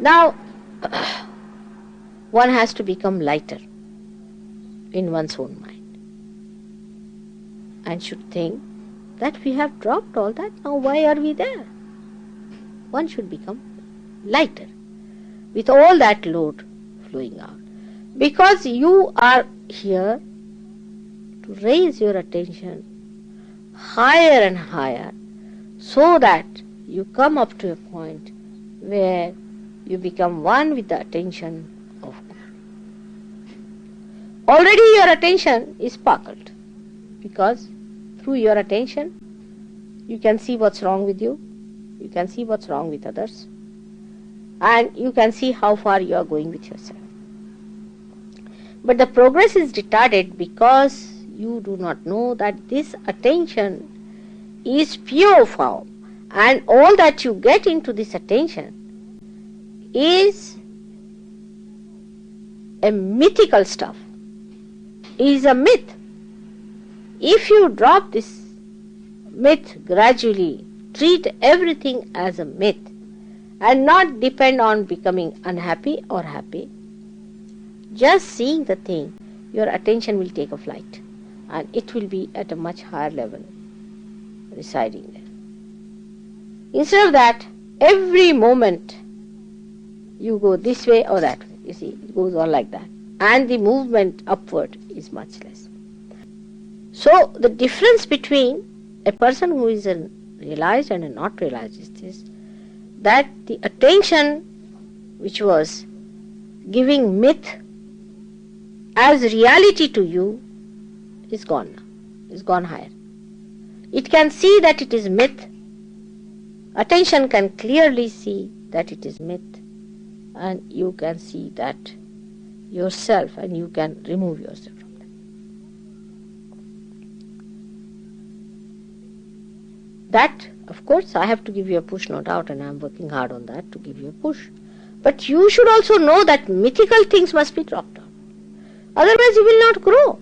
Now, one has to become lighter in one's own mind and should think that we have dropped all that, now why are we there? One should become lighter with all that load flowing out, because you are here to raise your attention higher and higher so that you come up to a point where you become one with the attention of God. Already your attention is sparkled, because through your attention you can see what's wrong with you, you can see what's wrong with others, and you can see how far you are going with yourself. But the progress is retarded because you do not know that this attention is pure form, and all that you get into this attention is a mythical stuff, is a myth. If you drop this myth gradually, treat everything as a myth and not depend on becoming unhappy or happy, just seeing the thing, your attention will take a flight and it will be at a much higher level residing there. Instead of that, every moment you go this way or that way. You see, it goes on like that. And the movement upward is much less. So, the difference between a person who is realized and a not realized is this, that the attention which was giving myth as reality to you is gone now, is gone higher. It can see that it is myth. Attention can clearly see that it is myth. And you can see that yourself, and you can remove yourself from that. That, of course, I have to give you a push, no doubt, and I am working hard on that to give you a push. But you should also know that mythical things must be dropped down. Otherwise you will not grow.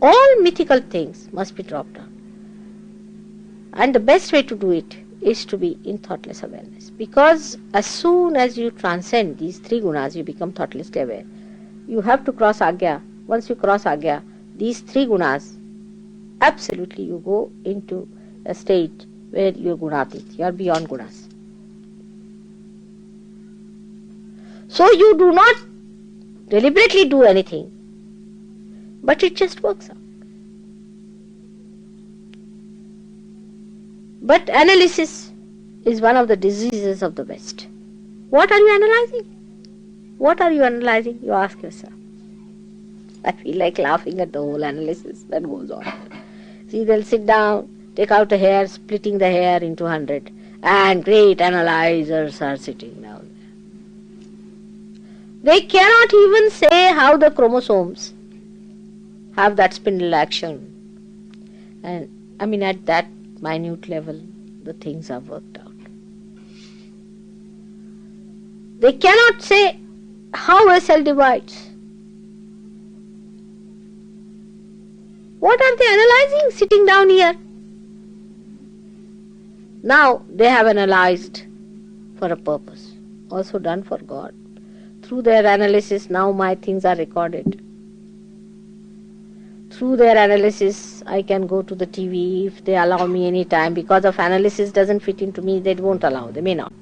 All mythical things must be dropped down. And the best way to do it is to be in thoughtless awareness. Because as soon as you transcend these three gunas, you become thoughtlessly aware. You have to cross Agya. Once you cross Agya, these three gunas, absolutely you go into a state where you are gunatit, you are beyond gunas. So you do not deliberately do anything, but it just works out. But analysis is one of the diseases of the West. What are you analyzing? What are you analyzing? You ask yourself. I feel like laughing at the whole analysis that goes on. See, they'll sit down, take out a hair, splitting the hair into 100, and great analyzers are sitting down there. They cannot even say how the chromosomes have that spindle action. And I mean, at that minute level, the things are worked out. They cannot say how a cell divides. What are they analyzing sitting down here? Now they have analyzed for a purpose, also done for God. Through their analysis, now my things are recorded. Through their analysis, I can go to the TV if they allow me any time. Because of analysis doesn't fit into me, they won't allow, they may not.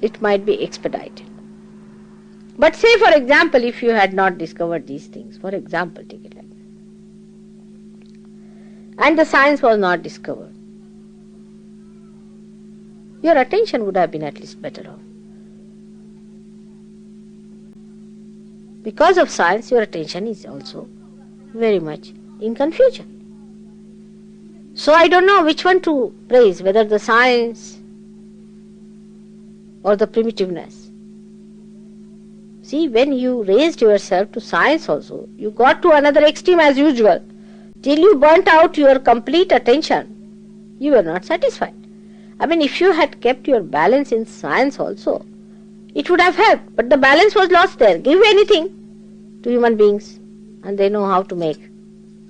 It might be expedited. But say, for example, if you had not discovered these things, for example, take it like that, and the science was not discovered, your attention would have been at least better off. Because of science, your attention is also very much in confusion. So I don't know which one to praise, whether the science or the primitiveness. See, when you raised yourself to science also, you got to another extreme as usual. Till you burnt out your complete attention, you were not satisfied. I mean, if you had kept your balance in science also, it would have helped. But the balance was lost there. Give anything to human beings and they know how to make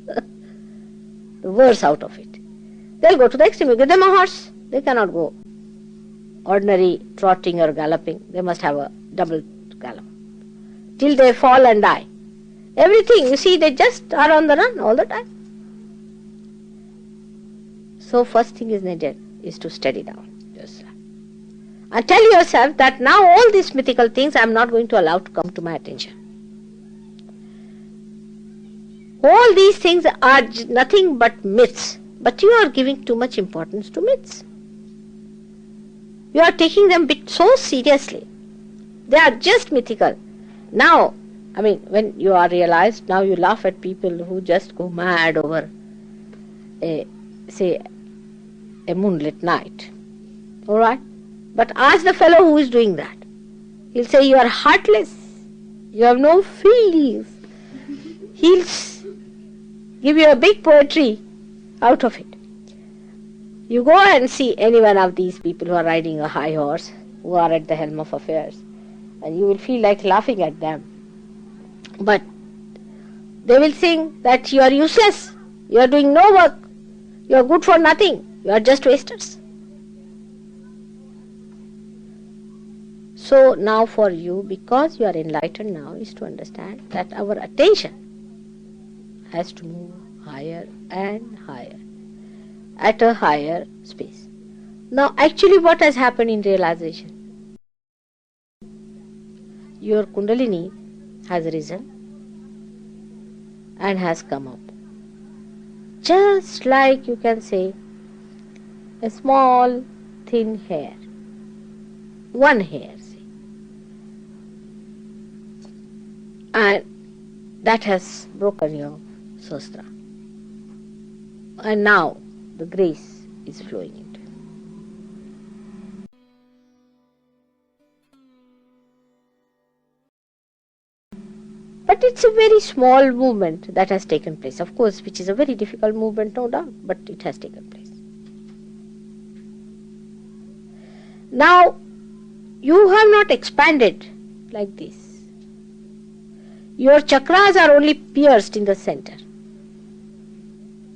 the worse out of it. They'll go to the extreme. You give them a horse, they cannot go ordinary trotting or galloping. They must have a double gallop till they fall and die. Everything, you see, they just are on the run all the time. So first thing is needed is to steady down yourself and tell yourself that now all these mythical things I am not going to allow to come to my attention. All these things are nothing but myths, but you are giving too much importance to myths. You are taking them so seriously. They are just mythical. Now, I mean, when you are realized, now you laugh at people who just go mad over a moonlit night. Alright? But ask the fellow who is doing that. He'll say you are heartless. You have no feelings. He'll give you a big poetry out of it. You go and see any one of these people who are riding a high horse, who are at the helm of affairs, and you will feel like laughing at them. But they will sing that you are useless, you are doing no work, you are good for nothing, you are just wasters. So now for you, because you are enlightened now, is to understand that our attention has to move higher and higher, at a higher space. Now actually what has happened in realization? Your Kundalini has risen and has come up. Just like you can say a small thin hair. One hair, say. And that has broken your sastra. And now the grace is flowing into it. But it's a very small movement that has taken place, of course, which is a very difficult movement, no doubt, but it has taken place. Now, you have not expanded like this. Your chakras are only pierced in the center.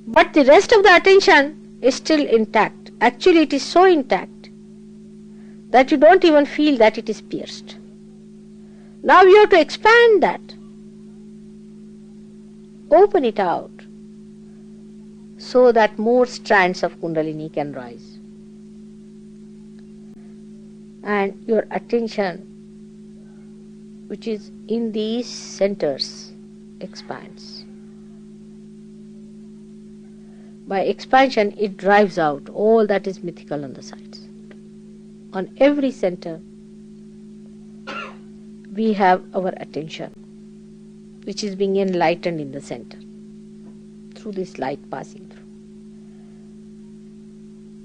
But the rest of the attention is still intact. Actually, it is so intact that you don't even feel that it is pierced. Now you have to expand that. Open it out so that more strands of Kundalini can rise. And your attention, which is in these centers, expands. By expansion, it drives out all that is mythical on the sides. On every center, we have our attention, which is being enlightened in the center through this light passing through.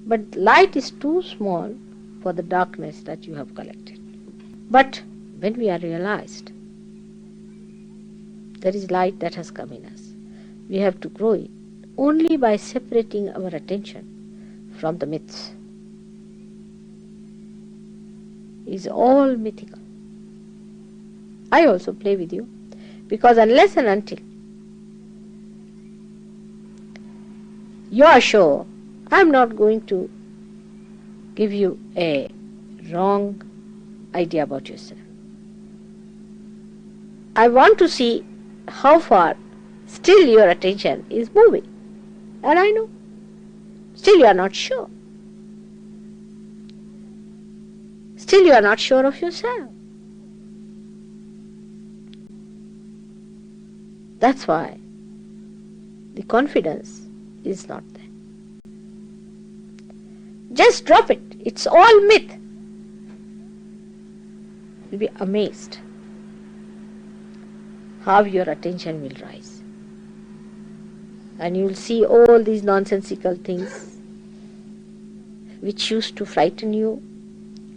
But light is too small for the darkness that you have collected. But when we are realized, there is light that has come in us. We have to grow it only by separating our attention from the myths. It is all mythical. I also play with you, because unless and until you are sure, I am not going to give you a wrong idea about yourself. I want to see how far still your attention is moving. And I know, still you are not sure. Still you are not sure of yourself. That's why the confidence is not there. Just drop it. It's all myth. You'll be amazed how your attention will rise. And you'll see all these nonsensical things which used to frighten you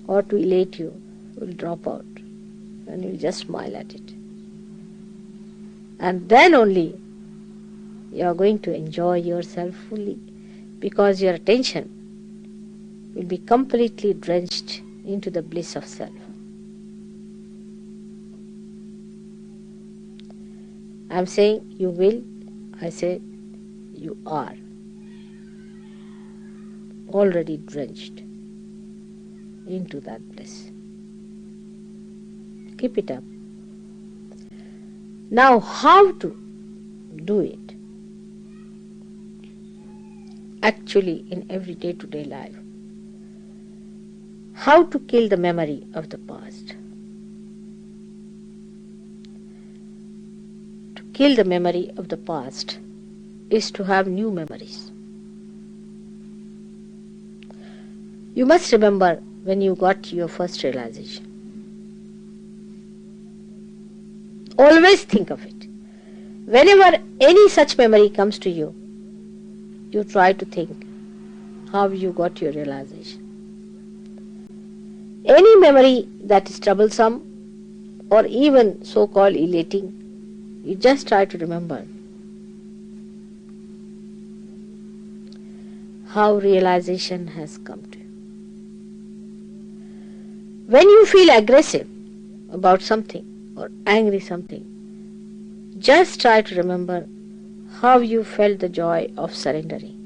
or to elate you will drop out, and you'll just smile at it. And then only you are going to enjoy yourself fully, because your attention will be completely drenched into the bliss of self. I am saying you will, I say you are already drenched into that bliss. Keep it up. Now, how to do it? Actually, in every day-to-day life. How to kill the memory of the past? To kill the memory of the past is to have new memories. You must remember when you got your first realization. Always think of it. Whenever any such memory comes to you, you try to think how you got your realization. Any memory that is troublesome or even so-called elating, you just try to remember how realization has come to you. When you feel aggressive about something or angry something, just try to remember how you felt the joy of surrendering.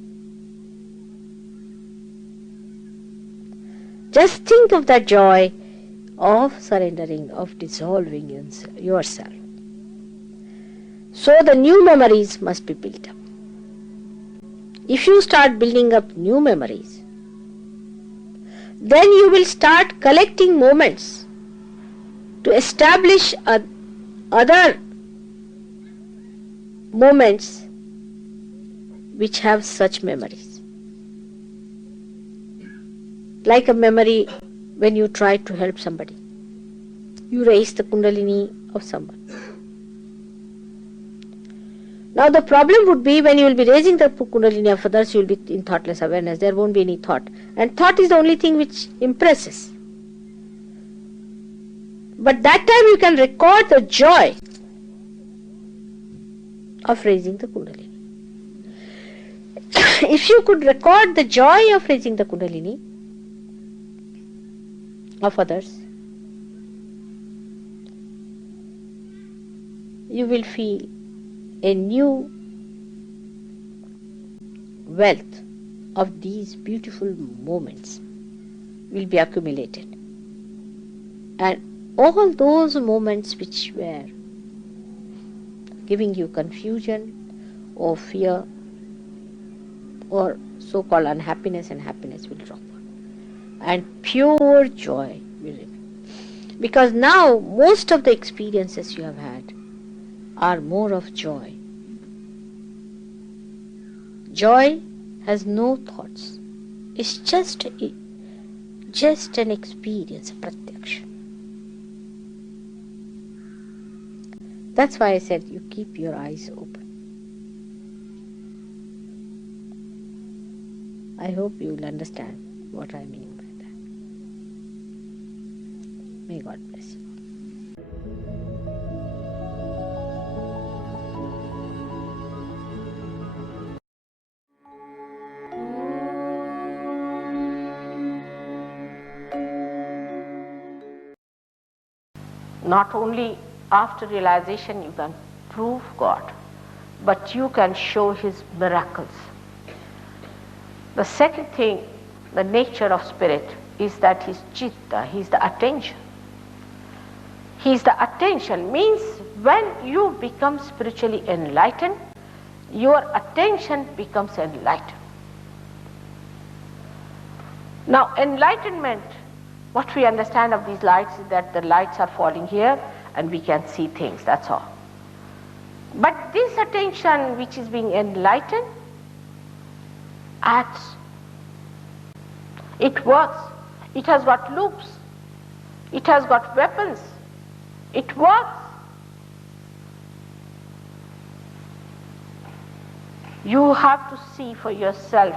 Just think of that joy of surrendering, of dissolving yourself. So the new memories must be built up. If you start building up new memories, then you will start collecting moments to establish other moments which have such memories. Like a memory when you try to help somebody. You raise the kundalini of someone. Now the problem would be when you will be raising the kundalini of others, you will be in thoughtless awareness. There won't be any thought. And thought is the only thing which impresses. But that time you can record the joy of raising the kundalini. If you could record the joy of raising the kundalini of others, you will feel a new wealth of these beautiful moments will be accumulated. And all those moments which were giving you confusion or fear or so-called unhappiness and happiness will drop. And pure joy will remain. Because now most of the experiences you have had are more of joy. Joy has no thoughts. It's just an experience, a pratyaksha. That's why I said you keep your eyes open. I hope you will understand what I mean by that. May God bless you. Not only after realization you can prove God, but you can show His miracles. The second thing, the nature of spirit, is that He's Chitta, He's the attention. He's the attention means when you become spiritually enlightened, your attention becomes enlightened. Now enlightenment, what we understand of these lights is that the lights are falling here and we can see things, that's all. But this attention which is being enlightened acts. It works. It has got loops. It has got weapons. It works. You have to see for yourself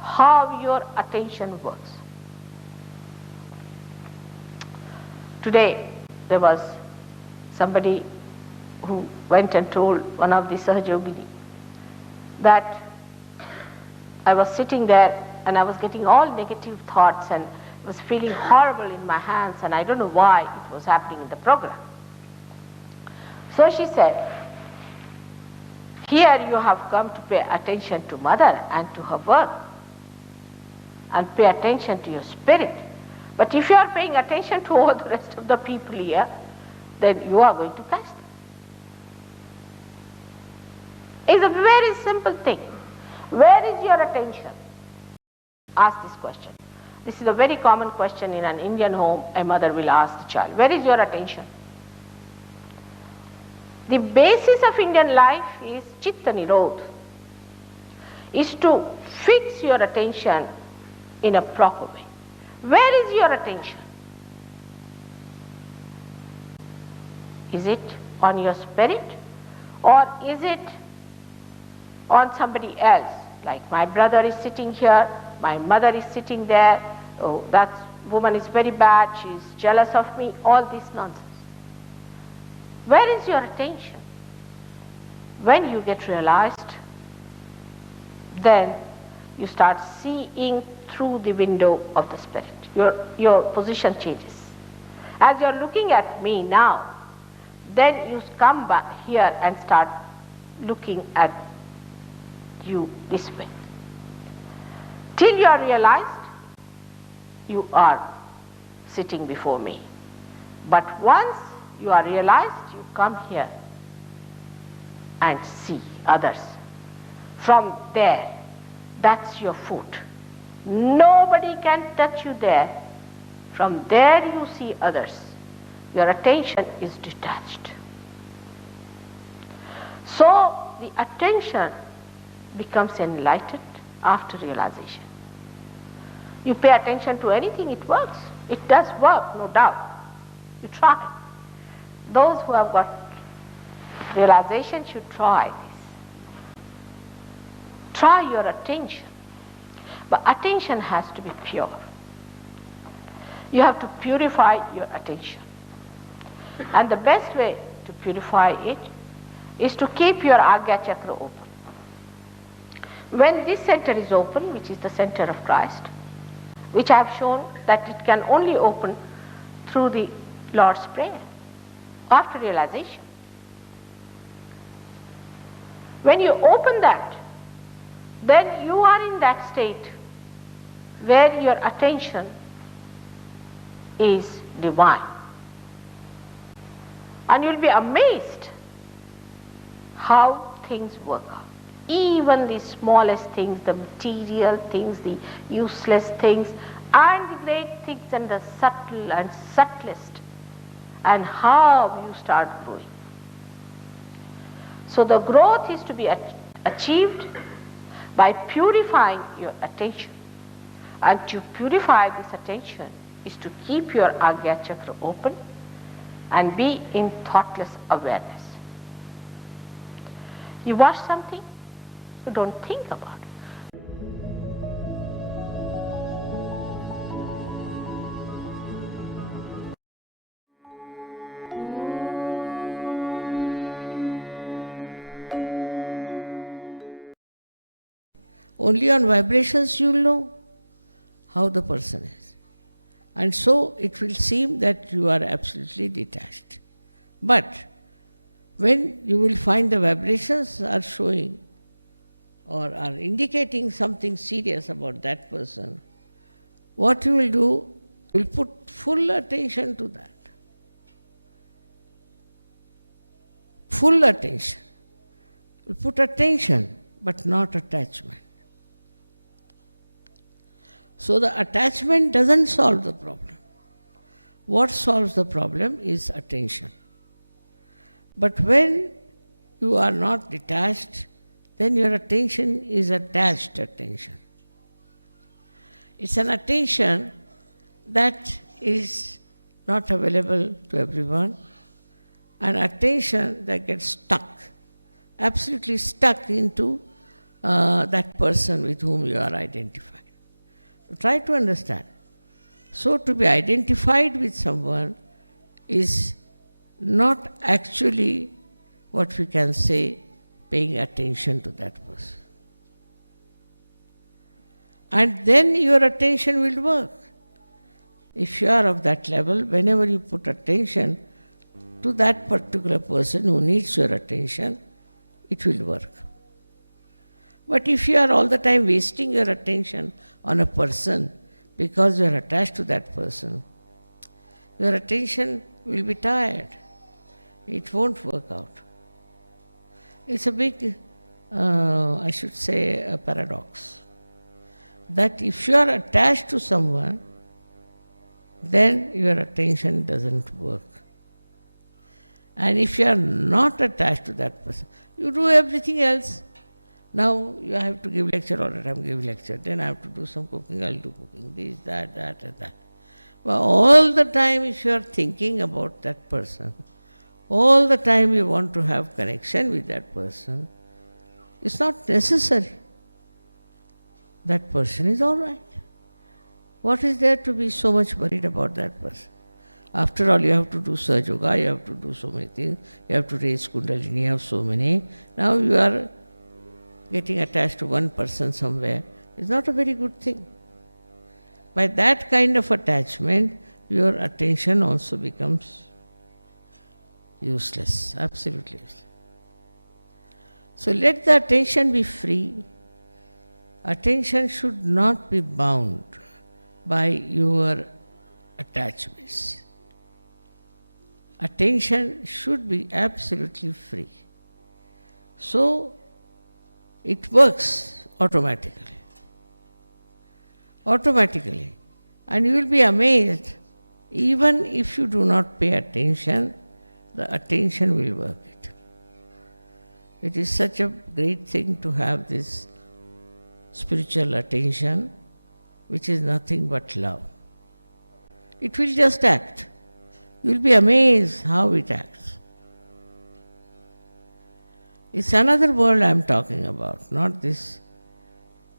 how your attention works. Today there was somebody who went and told one of the Sahajogini that I was sitting there and I was getting all negative thoughts and was feeling horrible in my hands, and I don't know why it was happening in the program. So she said, here you have come to pay attention to Mother and to her work and pay attention to your spirit. But if you are paying attention to all the rest of the people here, then you are going to catch them. It's a very simple thing. Where is your attention? Ask this question. This is a very common question in an Indian home. A mother will ask the child, where is your attention? The basis of Indian life is Chitta Nirodha, is to fix your attention in a proper way. Where is your attention? Is it on your spirit, or is it on somebody else? Like my brother is sitting here, my mother is sitting there, oh, that woman is very bad, she is jealous of me, all this nonsense. Where is your attention? When you get realized, then you start seeing through the window of the spirit. Your position changes. As you are looking at me now, then you come back here and start looking at you this way. Till you are realized, you are sitting before me. But once you are realized, you come here and see others. From there, that's your foot. Nobody can touch you there. From there you see others. Your attention is detached. So the attention becomes enlightened after realization. You pay attention to anything, it works. It does work, no doubt. You try. Those who have got realization should try this. Try your attention. But attention has to be pure. You have to purify your attention. And the best way to purify it is to keep your Agya Chakra open. When this center is open, which is the center of Christ, which I have shown that it can only open through the Lord's Prayer, after realization. When you open that, then you are in that state where your attention is divine. And you'll be amazed how things work out. Even the smallest things, the material things, the useless things, and the great things, and the subtle and subtlest, and how you start growing. So the growth is to be achieved by purifying your attention. And to purify this attention is to keep your Agya Chakra open and be in thoughtless awareness. You watch something, you don't think about it. Only on vibrations you will know how the person is. And so it will seem that you are absolutely detached. But when you will find the vibrations are showing or are indicating something serious about that person, what you will do, you will put full attention to that. Full attention. You will put attention, but not attachment. So the attachment doesn't solve the problem. What solves the problem is attention. But when you are not detached, then your attention is attached attention. It's an attention that is not available to everyone, an attention that gets stuck, absolutely stuck into that person with whom you are identified. Try to understand. So to be identified with someone is not actually what we can say paying attention to that person. And then your attention will work. If you are of that level, whenever you put attention to that particular person who needs your attention, it will work. But if you are all the time wasting your attention on a person because you are attached to that person, your attention will be tired. It won't work out. It's a big, I should say, a paradox. That if you are attached to someone, then your attention doesn't work. And if you are not attached to that person, you do everything else. Now you have to give lecture all the time, give lecture. Then I have to do some cooking, I'll do cooking, this, that, and that. But all the time if you are thinking about that person, all the time you want to have connection with that person, it's not necessary. That person is all right. What is there to be so much worried about that person? After all, you have to do Sahaja Yoga, you have to do so many things, you have to raise Kundalini, you have so many. Now you are getting attached to one person somewhere. It's not a very good thing. By that kind of attachment, your attention also becomes useless, absolutely useless. So let the attention be free. Attention should not be bound by your attachments. Attention should be absolutely free. So it works automatically. Automatically. And you will be amazed, even if you do not pay attention, the attention will work it. It is such a great thing to have this spiritual attention, which is nothing but love. It will just act. You will be amazed how it acts. It's another world I am talking about, not this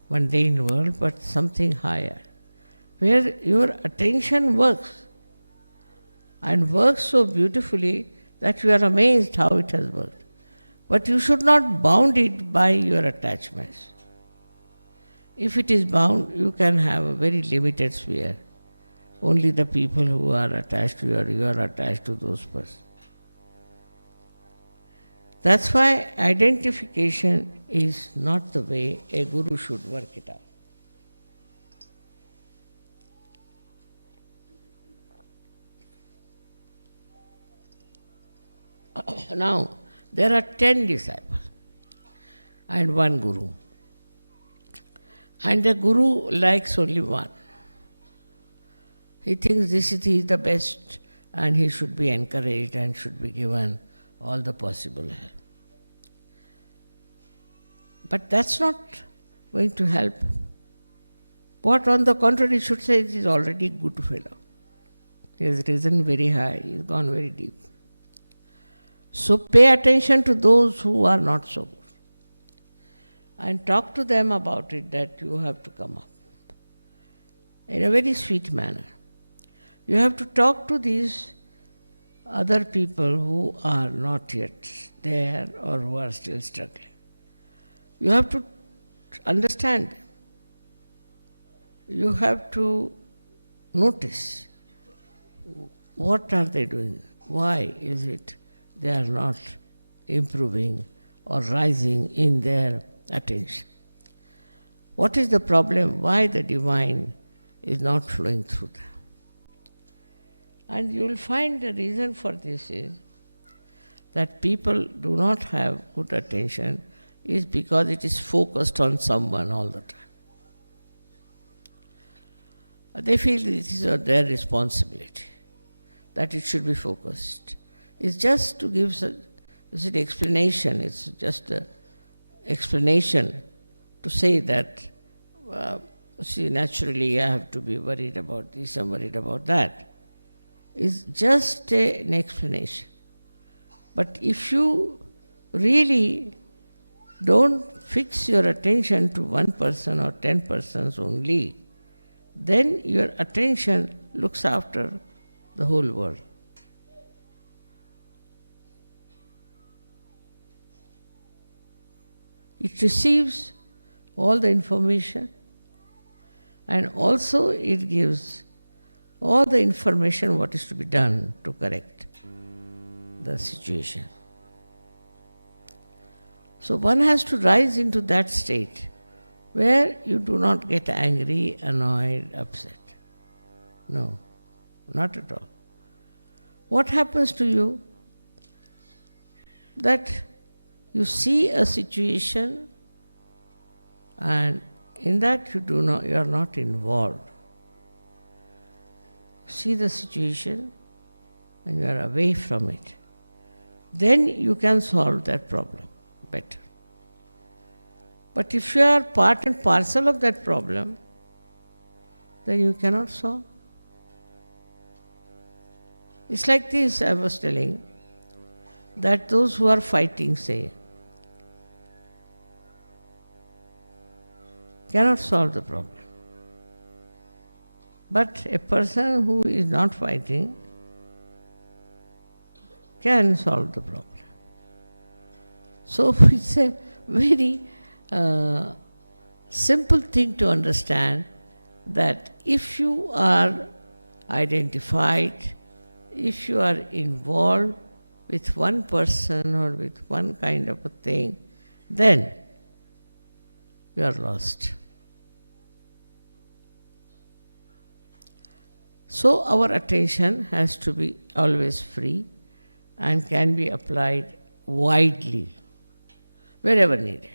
mundane world, but something higher, where your attention works, and works so beautifully that you are amazed how it has worked. But you should not bound it by your attachments. If it is bound, you can have a very limited sphere. Only the people who are attached to you are attached to those persons. That's why identification is not the way a guru should work it out. Now, there are 10 disciples and one guru. And the guru likes only one. He thinks this is the best and he should be encouraged and should be given all the possible help. But that's not going to help. What on the contrary should say, he is already good fellow. He has risen very high, he has gone very deep. So pay attention to those who are not so good. And talk to them about it, that you have to come up in a very sweet manner. You have to talk to these other people who are not yet there or who are still struggling. You have to understand them. You have to notice what are they doing, why is it they are not improving or rising in their attention. What is the problem? Why the divine is not flowing through them? And you will find the reason for this is that people do not have good attention is because it is focused on someone all the time. They feel this is their responsibility, that it should be focused. It's just to give This is the explanation. It's just an explanation to say that, see, naturally I have to be worried about this and worried about that. It's just an explanation. But if you really don't fix your attention to one person or 10 persons only, then your attention looks after the whole world. It receives all the information and also it gives all the information what is to be done to correct the situation. So one has to rise into that state where you do not get angry, annoyed, upset. No, not at all. What happens to you? That you see a situation and in that you are not involved. See the situation and you are away from it. Then you can solve that problem better. But if you are part and parcel of that problem, then you cannot solve. It's like this, I was telling, that those who are fighting, say, cannot solve the problem. But a person who is not fighting can solve the problem. So it's a very simple thing to understand that if you are identified, if you are involved with one person or with one kind of a thing, then you are lost. So our attention has to be always free and can be applied widely, wherever needed.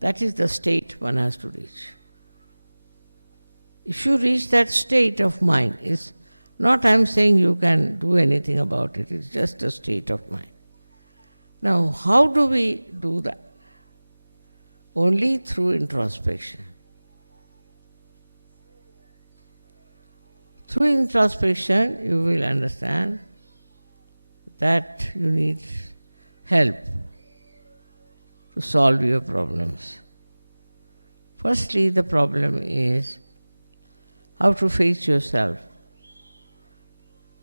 That is the state one has to reach. If you reach that state of mind, it's not I'm saying you can do anything about it, it's just a state of mind. Now, how do we do that? Only through introspection. Through introspection, you will understand that you need help to solve your problems. Firstly, the problem is how to face yourself,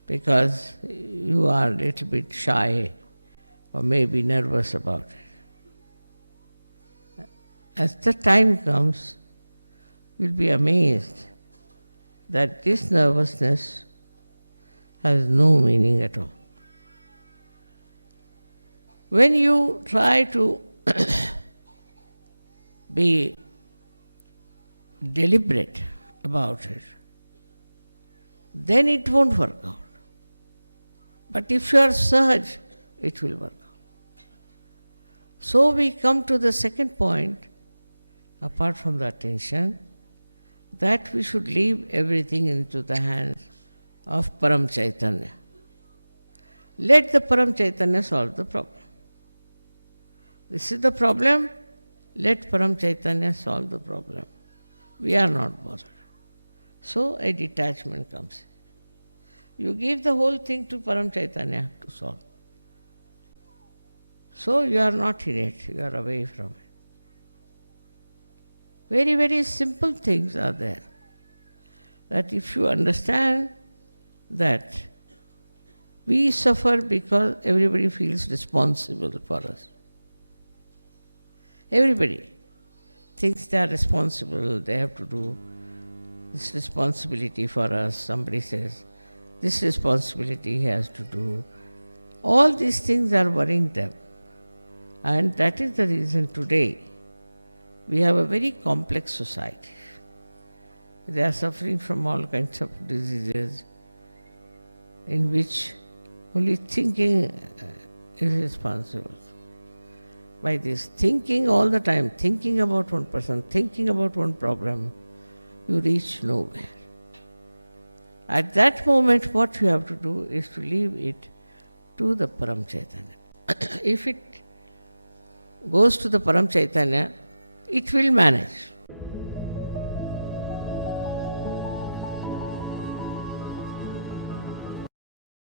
because you are a little bit shy or maybe nervous about it. As the time comes, you'll be amazed that this nervousness has no meaning at all. When you try to be deliberate about it, then it won't work out. But if you are sahaj, it will work out. So we come to the second point, apart from the attention, that we should leave everything into the hands of Param Chaitanya. Let the Param Chaitanya solve the problem. This is the problem, let Param Chaitanya solve the problem. We are not bothered. So a detachment comes. You give the whole thing to Param Chaitanya to solve. So you are not in it, you are away from it. Very, very simple things are there. That if you understand that we suffer because everybody feels responsible for us. Everybody thinks they are responsible, they have to do this responsibility for us. Somebody says, this responsibility he has to do. All these things are worrying them. And that is the reason today we have a very complex society. They are suffering from all kinds of diseases in which only thinking is responsible. By this thinking all the time, thinking about one person, thinking about one problem, you reach nowhere. At that moment, what you have to do is to leave it to the Param Chaitanya. if it goes to the Param Chaitanya, it will manage.